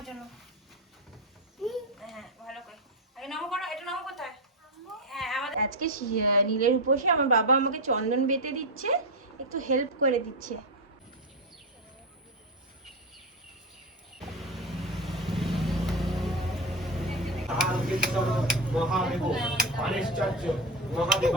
তোমার জন্য। হ্যাঁ ভালো করে আগে নামো করো, এটা নামো কোথায়? হ্যাঁ আমাদের আজকে নীলের উপসে আমার বাবা আমাকে চন্দন বেটে দিচ্ছে, একটু হেল্প করে দিচ্ছে। মহাদেব অনিশ্চর্য Mahadev.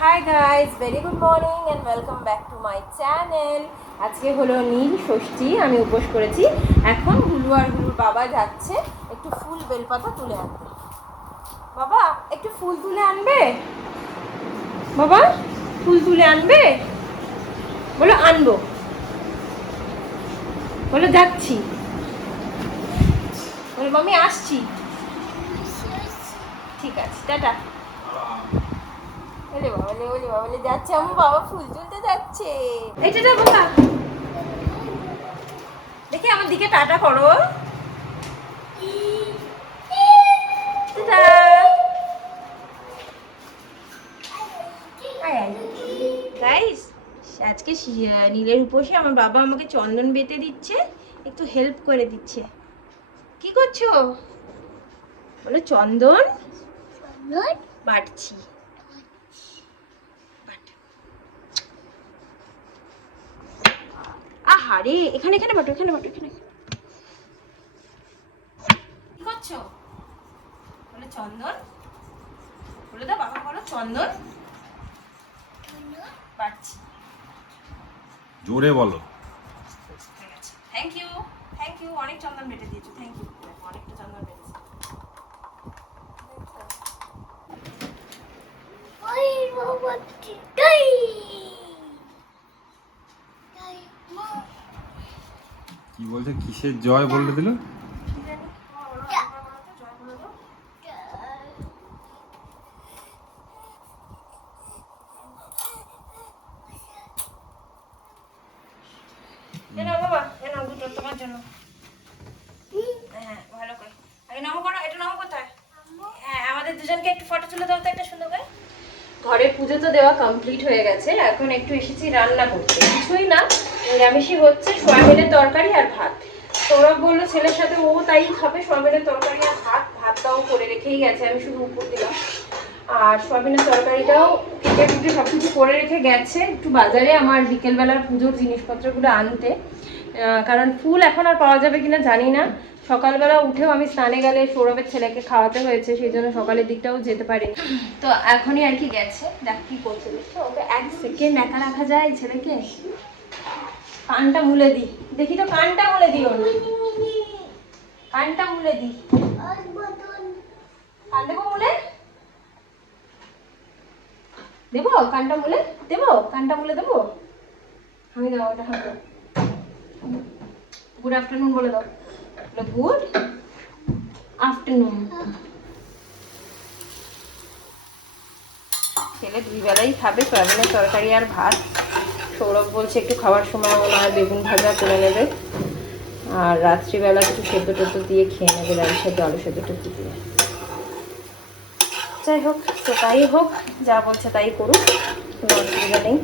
Hi guys, very good morning and welcome back to my channel. আজকে হলো নীল ষষ্ঠী, আমি উপোস করেছি। এখন গুলু আর গুলুর বাবা যাচ্ছে একটু ফুল বেলপাতা তুলে আনতে। বাবা একটু ফুল তুলে আনবে, বাবা ফুল তুলে আনবে, বলো আনবো, বলো যাচ্ছি, বলো মামি আসছি। ঠিক আছে টাটা। ওলে বাবা ওলে বাবা যাচ্ছে, আমার বাবা ফুল তুলতে যাচ্ছে। এইটা না বাবা, দেখি আমার দিকে টাটা করো। গাইস, আজকে নীলের উপসে আমার বাবা আমাকে চন্দন বেটে দিচ্ছে, একটু হেল্প করে দিচ্ছে। কি করছো? বলো চন্দন বাটছি। আহারে এখানে এখানে বাটো, এখানে বাটো, এখানে। কি করছো? বলো চন্দন, বলে দাও বাবা, বলো চন্দন বাটছি। জোরে বলো। থ্যাংক ইউ, থ্যাংক ইউ, অনেক চন্দন বেটে দিয়েছো, থ্যাংক ইউ, অনেকটা চন্দন বেটেছে। কি বলছে, কিসের জয় বলে দিল? বাবা এনাও দুটো তোমার জন্য। হ্যাঁ ভালো করে আগে নামো করো, এটা নামো কোথায়? হ্যাঁ আমাদের দুজনকে একটু ফটো তুলে দাও তো একটা সুন্দর করে। ঘরে পুজো তো দেওয়া কমপ্লিট হয়ে গেছে, এখন একটু এসেছি রান্না করতে। কিছুই না, নিরামিষই হচ্ছে, সোয়াবিনের তরকারি আর ভাত। সৌরভ বললো ছেলের সাথে ও তাই খাবে, সোয়াবিনের তরকারি আর ভাত। ভাতটাও করে রেখেই গেছে, আমি শুধু উপর দিলাম। আর সোয়াবিনের তরকারিটাও কেটে কুটে সব কিছু করে রেখে গেছে একটু বাজারে আমার বিকেলবেলার পুজোর জিনিসপত্রগুলো আনতে। কারণ ফুল এখন আর পাওয়া যাবে কিনা জানি না। সকালবেলা উঠেও আমি স্নানে গেলে সৌরভের ছেলেকে খাওয়াতে হয়েছে, সেই জন্য সকালের দিকটাও যেতে পারিনি। তো এখনই আর কি গেছে, দেখ কি করছে দেখছো, ওকে এক সেকেন্ড একা রাখা যায় ছেলেকে। কানটা মুলে দিই, দেখি তো কানটা মুলে দিই, ওর কানটা মুলে দিই। কান দেবো মুলে, দেবো কানটা মুলে, দেবো কানটা মুলে দেবো। আমি দেবো ওটা হাতে। গুড আফটারনুন বলে দাও, গুড আফটারনুন। ছেলে দুই বেলাই খাবে সয়াবিনের তরকারি আর ভাত। সৌরভ বলছে একটু খাওয়ার সময় মনে হয় বেগুন ভাজা তুলে নেবে, আর রাত্রিবেলা কিছু সেদ্ধ টেদ্ধ দিয়ে খেয়ে নেবে, ডালের সাথে আলু সেদ্ধ টেদ্ধ দিয়ে। যাই হোক, তো তাই হোক, যা বলছে তাই করুক, কোনো অসুবিধা নেই।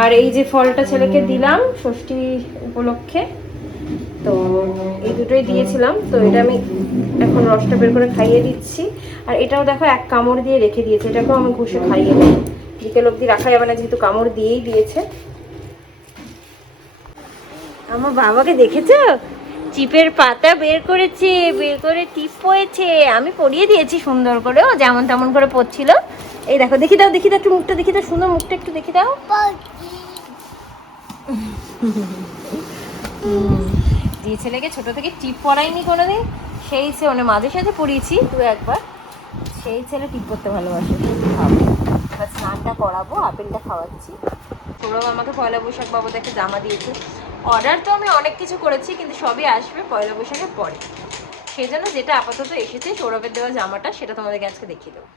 আর এই যে ফলটা ছেলেকে দিলাম ষষ্ঠী উপলক্ষে, তো এই দুটোই দিয়েছিলাম, তো এটা আমি এখন রসটা বের করে খাইয়ে দিচ্ছি। আর এটাও দেখো এক কামড় দিয়ে রেখে দিয়েছে, এটাকেও আমি ঘষে খাইয়ে দিই, বিকেল অবধি রাখা যাবে না যেহেতু কামড় দিয়েই দিয়েছে। আমার বাবাকে দেখেছো, চিপের পাতা বের করেছে, বের করে টিপ পড়েছে, আমি পরিয়ে দিয়েছি সুন্দর করে, ও যেমন তেমন করে পড়ছিল। এই দেখো, দেখি দাও, দেখি দাও একটু মুখটা, দেখি দাও সুন্দর মুখটা একটু দেখি দাও। যে ছেলেকে ছোট থেকে টিপ পড়াইনি কোনোদিন, সেই সে মানে মাঝে সাঝে পড়িয়েছি দু একবার, সেই ছেলে টিপ পড়তে ভালোবাসে। খাবো এবার, স্নানটা করাবো, আপেলটা খাওয়াচ্ছি। সৌরভ আমাকে পয়লা বৈশাখ বাবুদের একটা জামা দিয়েছে। অর্ডার তো আমি অনেক কিছু করেছি, কিন্তু সবই আসবে পয়লা বৈশাখের পরে। সেই জন্য যেটা আপাতত এসেছে সৌরভের দেওয়া জামাটা, সেটা তোমাদেরকে আজকে দেখিয়ে দেবো।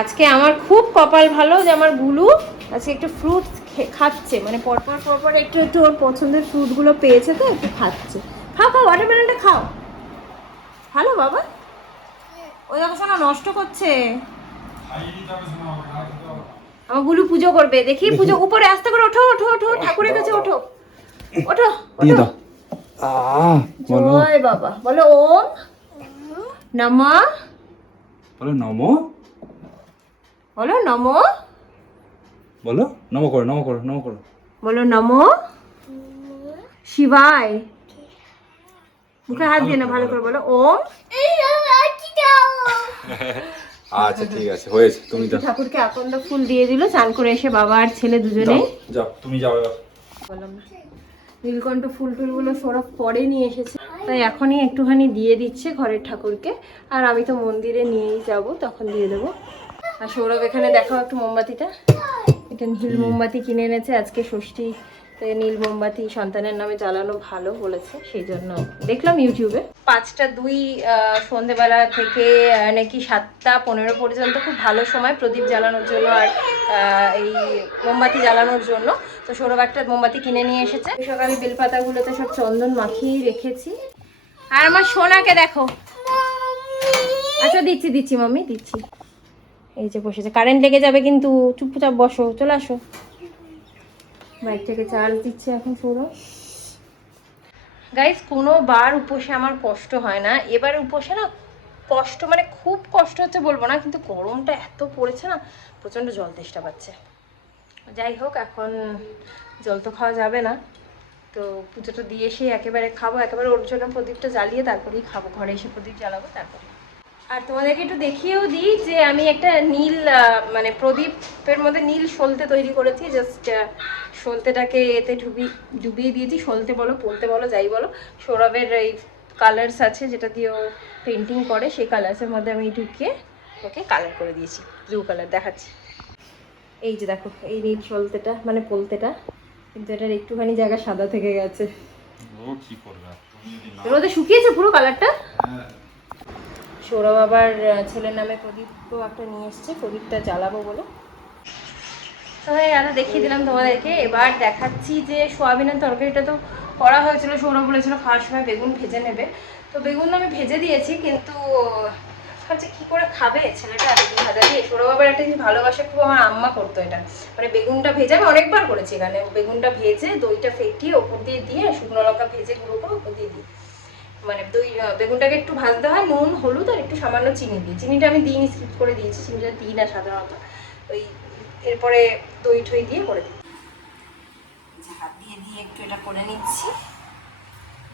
আজকে আমার খুব কপাল ভালো যে আমার গুলু আজকে একটু ফ্রুট খাচ্ছে, মানে পরপর পরপর একটু একটু ওর পছন্দের ফ্রুটগুলো পেয়েছে, তো একটু খাচ্ছে। খাও খাও, ওয়াটারমেলনটা খাও, ভালো বাবা। ওই দেখো শোনা নষ্ট করছে। আমার গুলু পুজো করবে, দেখি পুজো। উপরে আস্তে করে ওঠো ওঠো ওঠো, ঠাকুরের কাছে ওঠো ওঠো ওঠো। জয় বাবা বলো ওম নমঃ, বলো নমো, বলো নমঃ, বলো নমো করো, নমো করো, নমো করো। বলো নমঃ শিবায়। মুখে হাত দিয়ে না, ভালো করে বলো ওম। আচ্ছা ঠিক আছে, হয়েছে, তুমি যাও। ঠাকুরকে আকন্দ ফুল দিয়ে দিল, চান করে এসে বাবা আর ছেলে দুজনেই। যাও তুমি যাও এবার। বললাম না, নীলকণ্ঠ ফুল টুলগুলো সৌরভ পরে নিয়ে এসেছে, তাই এখনই একটুখানি দিয়ে দিচ্ছে ঘরের ঠাকুরকে। আর আমি তো মন্দিরে নিয়েই যাব, তখন দিয়ে দেবো। আর সৌরভ এখানে দেখাও একটু মোমবাতিটা, এটা নীল মোমবাতি কিনে এনেছে আজকে ষষ্ঠী, তাই নীল মোমবাতি সন্তানের নামে জ্বালানো ভালো বলেছে, সেই জন্য দেখলাম ইউটিউবে। 5টা 2 সন্ধেবেলা থেকে নাকি 7টা 15 পর্যন্ত খুব ভালো সময় প্রদীপ জ্বালানোর জন্য আর এই মোমবাতি জ্বালানোর জন্য। তো সৌরভ একটা মোমবাতি কিনে নিয়ে এসেছে। সকালে বেলপাতাগুলোতে সব চন্দন মাখিয়ে রেখেছি। আর আমার সোনাকে দেখো। আচ্ছা দিচ্ছি দিচ্ছি মাম্মি দিচ্ছি। এই যে বসেছে, কারেন্ট লেগে যাবে কিন্তু, চুপচাপ বসো, চলে আসো। বাইকটাকে চার্জ দিচ্ছে এখন সৌরভ। গাইস, কোনো বার উপোসে আমার কষ্ট হয় না, এবার উপোসে না কষ্ট, মানে খুব কষ্ট হচ্ছে বলবো না, কিন্তু গরমটা এত পড়েছে না, প্রচণ্ড জল তেষ্টা পাচ্ছে। যাই হোক, এখন জল তো খাওয়া যাবে না, তো পুজোটা দিয়ে এসেই একেবারে খাবো, একেবারে ওর জন্য প্রদীপটা জ্বালিয়ে তারপরেই খাবো, ঘরে এসে প্রদীপ জ্বালাবো তারপরে। আর তোমাদেরকে একটু দেখিয়েও দিই যে আমি একটা নীল মানে প্রদীপের মধ্যে নীল সলতে তৈরি করেছি। জাস্ট সলতেটাকে এতে ডুবিয়ে দিয়েছি, সলতে বলো পলতে বলো যাই বলো। সৌরভের এই কালার্স আছে যেটা দিয়ে ও পেন্টিং করে, সেই কালার্সের মধ্যে আমি ঢুকিয়ে ওকে কালার করে দিয়েছি, ব্লু কালার দেখাচ্ছি। এই যে দেখো, এই নীল সলতেটা মানে পলতেটা, কিন্তু এটার একটুখানি জায়গা সাদা থেকে গেছে। ও কি করবে, রোদে শুকিয়েছে পুরো কালারটা। সৌরভ আবার ছেলের নামে প্রদীপও একটা নিয়ে এসছে, প্রদীপটা জ্বালাবো বলে। তাই আরও দেখিয়ে দিলাম তোমাদেরকে। এবার দেখাচ্ছি যে সোয়াবিনের তরকারিটা তো করা হয়েছিল, সৌরভ বলেছিল খাওয়ার সময় বেগুন ভেজে নেবে, তো বেগুন আমি ভেজে দিয়েছি, কিন্তু ভাবছি কী করে খাবে ছেলেটা বেগুন ভাজা দিয়ে। সৌরভ আবার একটা জিনিস ভালোবাসে খুব, আমার আম্মা করতো এটা, মানে বেগুনটা ভেজে, আমি অনেকবার করেছি এখানে, বেগুনটা ভেজে দইটা ফেটিয়ে ওপর দিয়ে দিয়ে শুকনো লঙ্কা ভেজে গুঁড়ো করে ওপর দিয়ে দিই, মানে দই বেগুনটাকে একটু ভাজতে হয় নুন হলুদ আর একটু সামান্য চিনি দিই। চিনিটা আমি দিইনি, স্কিপ করে দিয়েছি, চিনিটা দিই না সাধারণত। ওই এরপরে দই ঠই দিয়ে করে দিই, হাত দিয়ে দিয়ে একটু এটা করে নিচ্ছি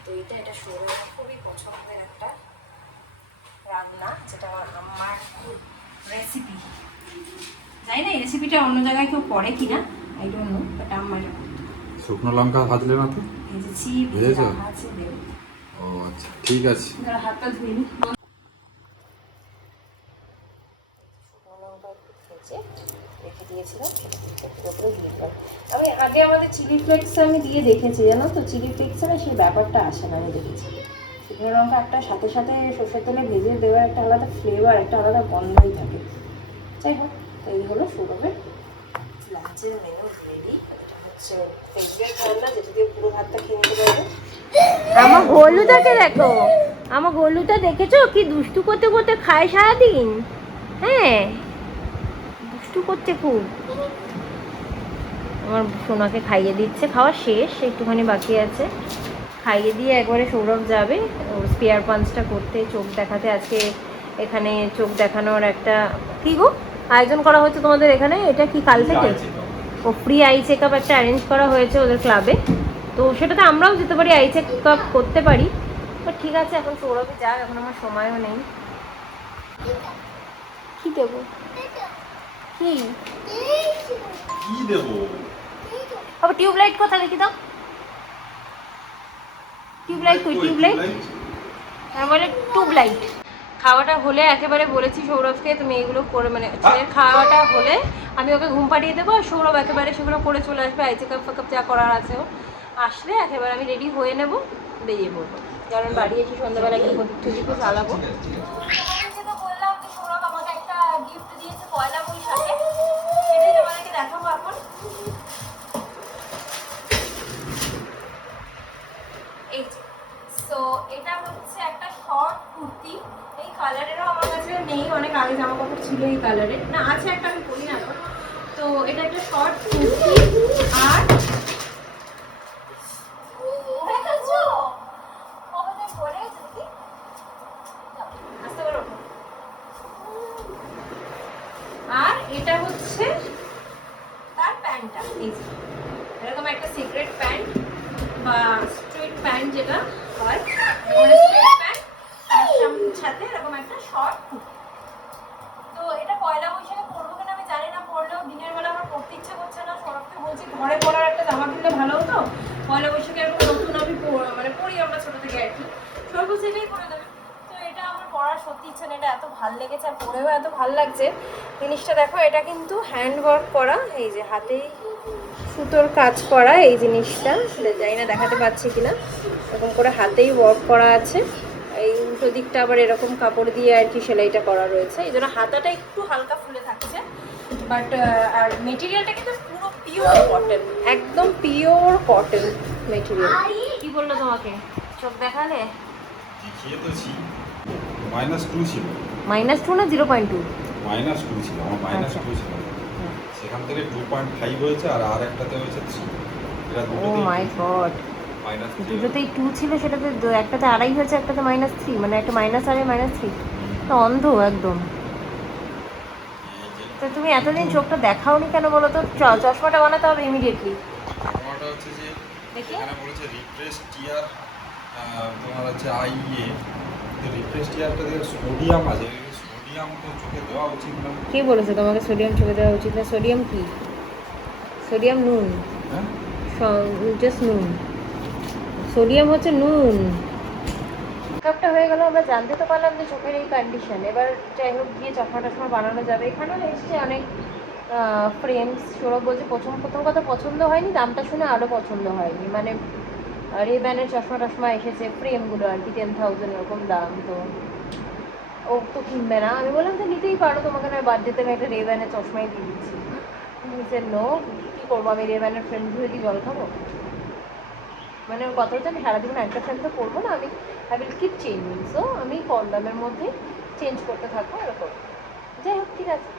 দইটা। এটা সৌরভের খুবই পছন্দের একটা রান্না, যেটা আমার আম্মার খুব রেসিপি। জানি না এই রেসিপিটা অন্য জায়গায় কেউ করে কিনা, আই ডোন্ট নো, বাট আম্মা এটা করতো। শুকনো লঙ্কা ভাজলে না তো? ভেজেছি, ভেজেছো? আছে দেব। ও আচ্ছা ঠিক আছে। হাতটা ধুয়ে নিই। রেখে দিয়েছিলাম, পুরোপুরি দিয়ে দিলাম। আমি আগে আমাদের চিলি ফ্লেক্স আমি দিয়ে দেখেছি, জানো তো, চিলি ফ্লেক্সে না সেই ব্যাপারটা আসে না, আমি দেখেছি। শুকনো লঙ্কা একটা সাথে সাথে সরষের তেলে ভেজে দেওয়ার একটা আলাদা ফ্লেভার, একটা আলাদা গন্ধই থাকে। যাই হোক, এই হলো সৌরভের লাঞ্চের মেনু রেডি। এটা হচ্ছে ফেভারিট রান্না, যেটা দিয়ে পুরো ভাতটা খেয়ে নিতে পারবে। আমার গোলুটাকে দেখো, আমার গোলুটা দেখেছো কি দুষ্টু করতে করতে খায় সারাদিন। হ্যাঁ, দুষ্টু করছে খুব। আমার সোনাকে খাইয়ে দিচ্ছে, খাওয়া শেষ, একটুখানি বাকি আছে, খাইয়ে দিয়ে একবারে সৌরভ যাবে ওর স্পেয়ার পাঞ্চটা করতে, চোখ দেখাতে। আজকে এখানে চোখ দেখানোর একটা কি গো আয়োজন করা হয়েছে তোমাদের এখানে, এটা কি কাল থেকে? ও ফ্রি আই চেক আপ একটা অ্যারেঞ্জ করা হয়েছে ওদের ক্লাবে, তো সেটাতে আমরাও যেতে পারি, আই চেক আপ করতে পারি। বাট ঠিক আছে, এখন সৌরভে যাক, এখন আমার সময়ও নেই। কি দেবো, কি কি দেবো? আবার টিউবলাইট কোথায় দেখি দাও, টিউবলাইট কই, টিউবলাইট? হ্যাঁ বলে টিউবলাইট। খাওয়াটা হলে একেবারে বলেছি সৌরভকে তুমি এগুলো করে, মানে ছেলের খাওয়াটা হলে আমি ওকে ঘুম পাড়িয়ে দেবো, আর সৌরভ একেবারে সেগুলো করে চলে আসবে, আই চেকআপ ফেকআপ যা করার আছে ও আসলে একেবারে আমি রেডি হয়ে নেবো, বেরিয়ে পড়বো, কারণ বাড়ি এসে সন্ধ্যাবেলা একটু প্রদীপ টদিপও জ্বালাবো। বললাম যে সৌরভ আমাকে একটা গিফট দিয়েছে পয়লা বৈশাখে, সেটাই তোমাদেরকে দেখাবো এখন। এই তো এটা হচ্ছে একটা শর্ট কুর্তি, এই কালারেরও আমার কাছে আগে জামা কাপড় ছিল এই কালারের, না আছে একটা, আমি পরি না এখন। তো এটা একটা শর্ট কুর্তি আর আর এটা হচ্ছে তার প্যান্টটা, এই যে এরকম একটা সিক্রেট প্যান্ট বা স্ট্রেট প্যান্ট যেটা হয়, স্ট্রেট প্যান্ট তার সাথে এরকম একটা শর্ট কুর্তি। তো এটা পয়লা বৈশাখে পরবো কিনা আমি জানি না, পরলেও দিনের বেলা আমার পরতে ইচ্ছা করছে না। সরবকে বলছি ঘরে পরার একটা জামা কিনলে ভালো হতো, পয়লা বৈশাখে এরকম নতুন আমি মানে পরি আমরা ছোট থেকে আর কি, সরব সেটাই করে দেবে। তো এটা আমার পরার সত্যি ইচ্ছা নেই, এটা এত ভালো লেগেছে আর পরেও এত ভালো লাগছে। জিনিসটা দেখো, এটা কিন্তু হ্যান্ড ওয়ার্ক করা, এই যে হাতেই সুতোর কাজ করা এই জিনিসটা, জানি না দেখাতে পাচ্ছি কিনা, এরকম করে হাতেই ওয়ার্ক করা আছে। এই উল্টো দিকটা আবার এরকম কাপড় দিয়ে আর কি সেলাইটা করা রয়েছে, এই জন্য হাতাটা একটু হালকা ফুলে থাকছে। বাট আর মেটেরিয়ালটা কিন্তু পুরো পিওর কটন, একদম পিওর কটন মেটেরিয়াল। কি বললো তোমাকে, চোখ দেখালে? দেখিয়েছি, -2 ছিল। -2 না 0.2? -2 ছিল, আমার -2 ছিল। সেখান থেকে 2.5 হয়েছে আর আরেকটাতে হয়েছে 3। এটা ও দুটোতেই মাই গড, -3। দুটোতেই 2 ছিল, সেটাতে একটাতে 2.5 হয়েছে, একটাতে -3, মানে একটা মাইনাস আর -3। তো অন্ধ একদম। তো তুমি এতদিন চোখটা দেখাওনি কেন বলো তো? চশমাটা বানাতে হবে ইমিডিয়েটলি। চশমাটা হচ্ছে যে এখানে বলেছে রিফ্রেশ টিয়ার, তোমার হচ্ছে আইএ, তো রিফ্রেশ টিয়ারটা দিয়ে সোডিয়াম আছে, সোডিয়াম তো চোখে দেওয়া উচিত না। কে বলেছে তোমাকে সোডিয়াম চোখে দেওয়া উচিত না? সোডিয়াম কি? সোডিয়াম নুন, হ্যাঁ, জাস্ট নুন। সোডিয়াম হচ্ছে নুন। মেকআপটা হয়ে গেল, আমরা জানতে তো পারলাম যে চোখের এই কন্ডিশন। এবার যাই হোক গিয়ে চশমা টশমা বানানো যাবে। এখানেও এসছে অনেক ফ্রেমস। সৌরভ বলছে প্রথম কথা পছন্দ হয়নি, দামটা শুনে আরও পছন্দ হয়নি। মানে রেব্যানের চশমা টশমা এসেছে, ফ্রেমগুলো আর কি 10,000 এরকম দাম। তো ও তো কিনবে না। আমি বললাম তো নিতেই পারো, তোমাকে না বার্থডেতে আমি একটা রেব্যানের চশমাই দিয়ে দিচ্ছি। নো, কী করবো আমি, রেব্যানের ফ্রেন্ড ধুয়ে কি জল খাবো? মানে ওর কথা হচ্ছে আমি সারাদিন একটা ফ্রেম তো করবো না, আমি I will keep changing. So আমি কম দামের মধ্যে চেঞ্জ করতে থাকবো এরকম। যাই হোক, ঠিক আছে।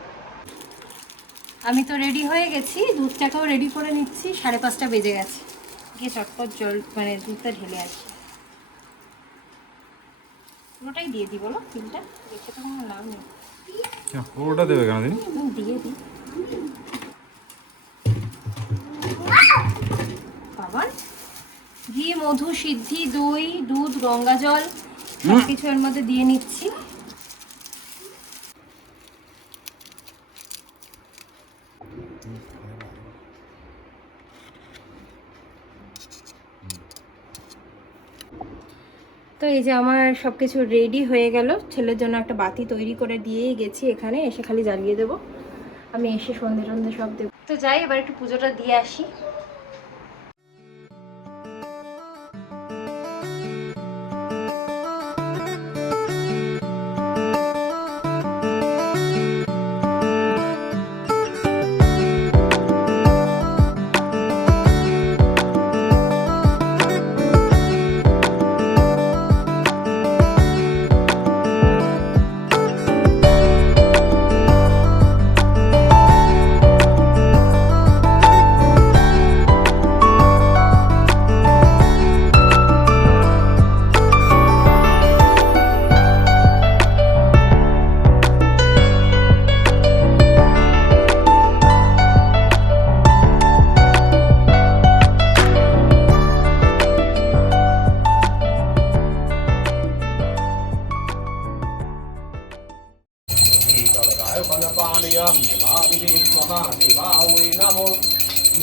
আমি তো রেডি হয়ে গেছি, দুধটাকেও রেডি করে নিচ্ছি। 5:30 বেজে গেছে, গিয়ে চটপট জল মানে দুধটা ঢেলে আসি। পুরোটাই দিয়ে দিই বলো, তিনটা রেখে তো কোনো লাভ নেই। পুরোটা দেবে কেন দিন? দিয়ে দিই বাবার। ঘি, মধু, সিদ্ধি, দই, দুধ, গঙ্গা জল সব কিছু এর মধ্যে দিয়ে নিচ্ছি। তো এই যে আমার সব কিছু রেডি হয়ে গেল। ছেলের জন্য একটা বাতি তৈরি করে দিয়েই গেছি, এখানে এসে খালি জ্বালিয়ে দেবো। আমি এসে সন্ধে টন্ধে সব দেবো। তো যাই, এবার একটু পুজোটা দিয়ে আসি।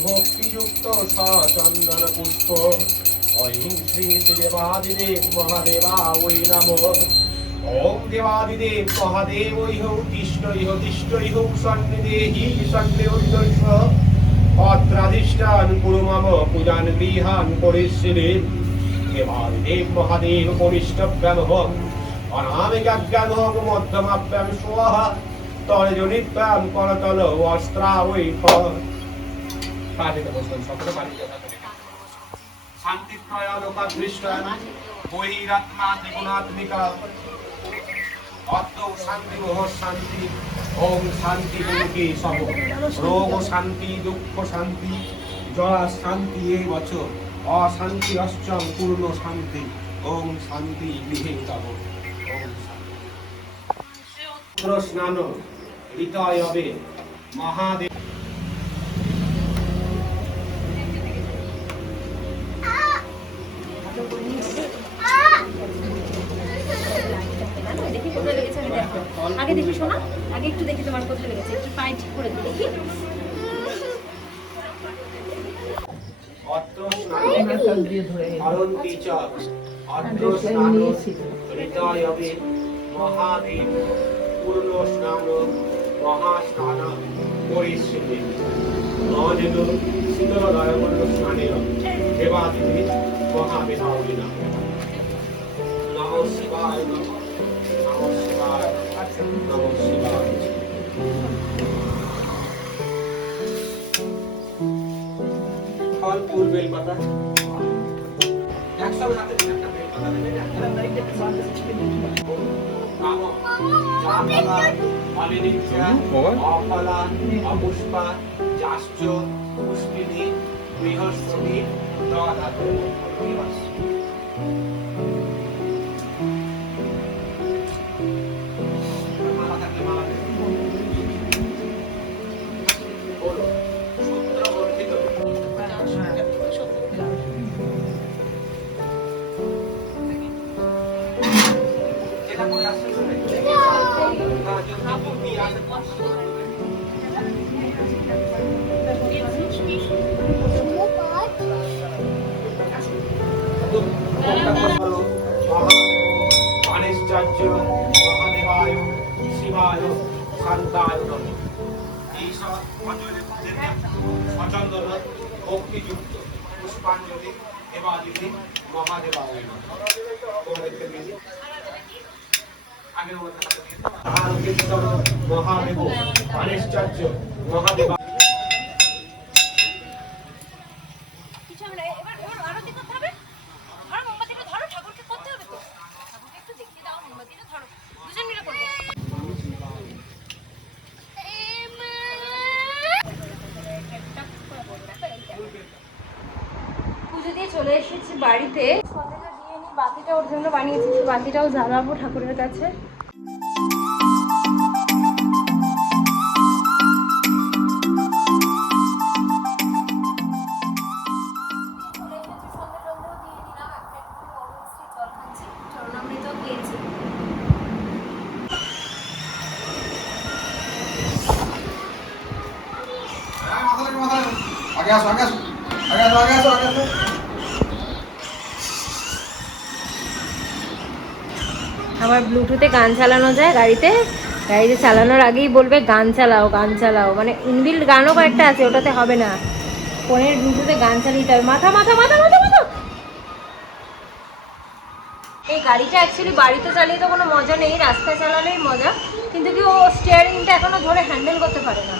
ভক্তিযুক্ত চন্দন পুষ্প ঐং শ্রী দেবাদিদেব মহাদেবা ওই নমো। ওম দেবাদিদেব মহাদেব ইহ কৃষ্ণ ইহ দিষ্ট ইহ সন্নিদেহি সন্নিউদ্দস্ব অত্রাধিষ্ঠান কুরু মম পূজান গৃহান পরিশ্রী। দেবাদিদেব মহাদেব পরিষ্টভ্যমহম অনামিকাজ্ঞানহম মধ্যমাপ্যাম স্বাহা তর্জনিপ্যাম করতল অস্ত্রাবৈ শান্তিত্রয় লোকাদৃষ্ট বহিরাত্মা ত্রিগুণাত্মিকা অত্র শান্তি ওহ শান্তি ওম শান্তি বলকে সব রোগ শান্তি দুঃখ শান্তি জরা শান্তি এই বছর অশান্তি অষ্টম পূর্ণ শান্তি ওম শান্তি গৃহে তব ওম শান্তি স্নান হৃদয় হবে মহাদেব দেখি কোথায় লেগেছে আমি দেখো আগে দেখি শোনা আগে একটু দেখি তোমার কোথায় লেগেছে একটু পায়ে ঠিক করে দিই দেখি অত্র স্নান হরন্তি চ অত্র স্নান হৃদয় হবে মহাদেব পূর্ণ স্নান মহাস্নান পরিশ্রমে নজেন শীতল দয়মণ্ড স্নানের দেবাদিদেব মহাবেদাবলী নাম নমঃ শিবায় নমঃ শিবায় নমঃ শিবায় ফল ফুল বেলপাতা একসঙ্গে হাতে একটা বেলপাতা দেবেন একটা অলিনিক্ষা অফলা অপুষ্পা যাশ্চ পুষ্পিনী বৃহস্পতি দদাতু মালা থাকলে মালা দেবেন বলো সূত্র বর্ধিত এটা পরে আসছে মহাদেবায় শিবায় শান্তায় নমঃ ঈশ্বর সচন্দন ভক্তিযুক্ত পুষ্পাঞ্জলি দেবাদিতি মহাদেবায় নমঃ আগে মহাদেব গণেশচার্য মহাদেব পুজো দিয়ে চলে এসেছি বাড়িতে সন্দেটা দিয়ে নি বাতিটা ওর জন্য বানিয়েছি বাতিটাও জ্বালাবো ঠাকুরের কাছে আগে আসো আগে আসো আগে আসো আগে আসো আগে আসো আমার ব্লুটুথে গান চালানো যায় গাড়িতে চালানোর আগেই বলবে গান চালাও মানে ইনবিল্ড গানও কয়েকটা আছে ওটাতে হবে না ফোনের ব্লুটুথে গান চালিয়ে হবে মাথা মাথা মাথা মাথা মাথা এই গাড়িটা অ্যাকচুয়ালি বাড়িতে চালিয়ে তো কোনো মজা নেই রাস্তায় চালালেই মজা কিন্তু কি ও স্টিয়ারিংটা এখনো ধরে হ্যান্ডেল করতে পারে না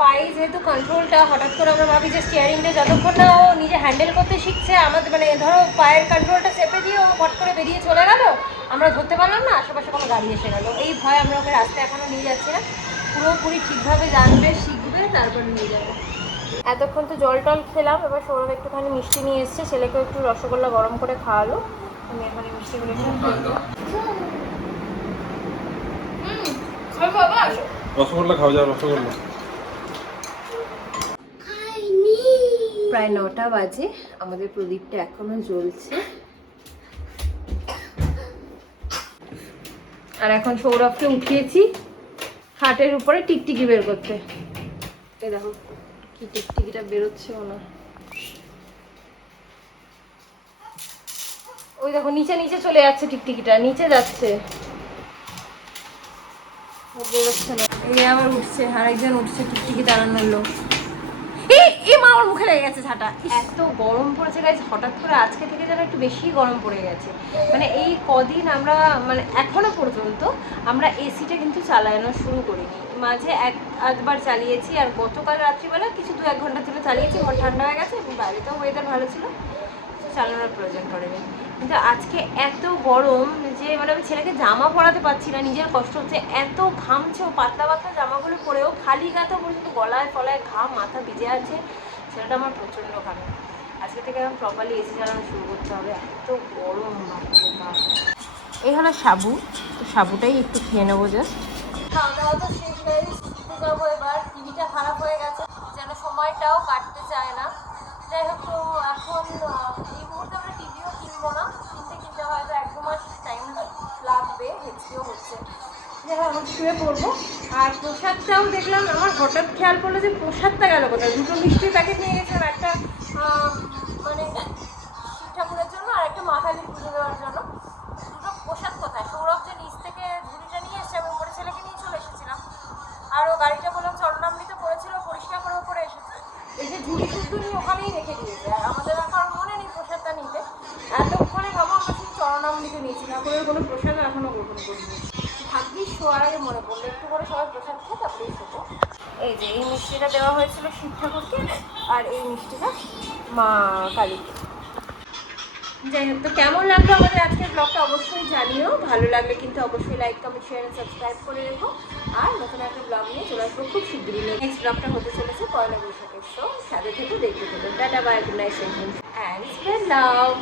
পায়ে যেহেতু কন্ট্রোলটা হঠাৎ করে আমরা ভাবি যে স্টিয়ারিংটা যতক্ষণ না ও নিজে হ্যান্ডেল করতে শিখছে আমাদের মানে ধরো পায়ের কন্ট্রোলটা চেপে দিয়ে ও হট করে বেরিয়ে চলে গেল আমরা ধরতে পারলাম না আশেপাশে কোনো গাড়ি এসে গেল এই ভয় আমরা ওকে রাস্তায় এখনও নিয়ে যাচ্ছি না পুরোপুরি ঠিকভাবে জানবে শিখবে তারপর নিয়ে যাবো এতক্ষণ তো জল টল খেলাম এবার সৌরভ একটুখানি মিষ্টি নিয়ে এসছে ছেলেকেও একটু রসগোল্লা গরম করে খাওয়ালো আমি এখানে মিষ্টিগুলো রসগোল্লা খাওয়া যাও রসগোল্লা প্রায় 9টা বাজে আমাদের প্রদীপটা এখনো জ্বলছে আর এখন সৌরভকে উঠিয়েছি খাটের উপরে টিকটিকি বের করতে এই দেখো কি টিকটিকিটা বেরোচ্ছে না ওই দেখো নিচে নিচে চলে যাচ্ছে টিকটিকিটা নিচে যাচ্ছে বেরোচ্ছে না এই আবার উঠছে আর একজন উঠছে টিকটিকি দাঁড়ানোর লোক এই মা আমার মুখে লেগে গেছে ঝাঁটা এত গরম পড়েছে গাইজ হঠাৎ করে আজকে থেকে যেন একটু বেশি গরম পড়ে গেছে মানে এই কদিন আমরা মানে এখনো পর্যন্ত আমরা এসিটা কিন্তু চালানো শুরু করিনি মাঝে আধবার চালিয়েছি আর গতকাল রাত্রিবেলা কিছু 2-1 ঘন্টা ছিল চালিয়েছি ঘর ঠান্ডা হয়ে গেছে এবং বাইরেতেও ওয়েদার ভালো ছিল চালানোর প্রয়োজন পড়েনি কিন্তু আজকে এত গরম যে মানে আমি ছেলেকে জামা পরাতে পারছি না, নিজের কষ্ট হচ্ছে, এত ঘামছে, ও পাতলা পাতলা জামাগুলো পরেও খালি গাতে পর্যন্ত গলায় ফলায় ঘাম, মাথা ভিজে আছে, ছেলেটা আমার প্রচণ্ড ঘামে। আজকে থেকে আমি প্রপারলি এসি চালানো শুরু করতে হবে, এত গরম। এই হলো সাবু, তো সাবুটাই একটু খেয়ে নেবো জাস্ট। খাওয়া দাওয়া তো শেষ হয়ে শুতে যাবো এবার। টিভিটা খারাপ হয়ে গেছে, যেন সময়টাও কাটতে চায় না। যাই হোক, তো এখন এই মুহূর্তে আমরা টিভিও কিনবো না, কিনতে হয়তো 1-2 মাস টাইম লাগবে, হেঁচিও হচ্ছে। যাই হোক, এখন শুয়ে পড়বো। আর প্রসাদটাও দেখলাম, আমার হঠাৎ খেয়াল পড়লো যে প্রসাদটা গেল কোথায়। 2টো মিষ্টির প্যাকেট নিয়ে গেছিলাম, একটা মানে শিব ঠাকুরের জন্য আর একটা মা কালীর পুজো দেওয়ার জন্য। 2টো প্রসাদ কোথায়? সৌরভ যে নিচ থেকে ঝুড়িটা নিয়ে এসছে, আমি উপরে ছেলেকে নিয়ে চলে এসেছিলাম। আর ও গাড়িটা বললাম চরণামৃত পড়েছিল, পরিষ্কার করে উপরে এসেছে, এই যে ঝুড়ি শুদ্ধ নিয়ে ওখানেই রেখে দিয়েছে। আর আমাদের এখন মনে নেই প্রসাদটা নিতে, এতক্ষণে ভাবো আমরা শুধু চরণামৃত নিয়েছি, ঠাকুরের কোনো প্রসাদও এখনো গ্রহণ করিনি। ভাগ্যিস শোয়ার আগে মনে পড়লো, একটু করে সবাই প্রসাদ খেয়ে তারপরেই শোবো। এই যে এই মিষ্টিটা দেওয়া হয়েছিল শিব ঠাকুরকে, আর এই মিষ্টিটা মা কালীকে। যাই হোক, তো কেমন লাগলো আমাদের আজকের ব্লগটা অবশ্যই জানিও। ভালো লাগলে কিন্তু অবশ্যই লাইক, কমেন্ট, শেয়ার, সাবস্ক্রাইব করে রেখো। আর নতুন একটা ব্লগ নিয়ে চলে আসবো খুব শীঘ্রই। নেক্সট ব্লগটা হতে চলেছে পয়লা বৈশাখের, সো সাথে থেকে দেখতে থাকো। টাটা, bye, good night, and spread love.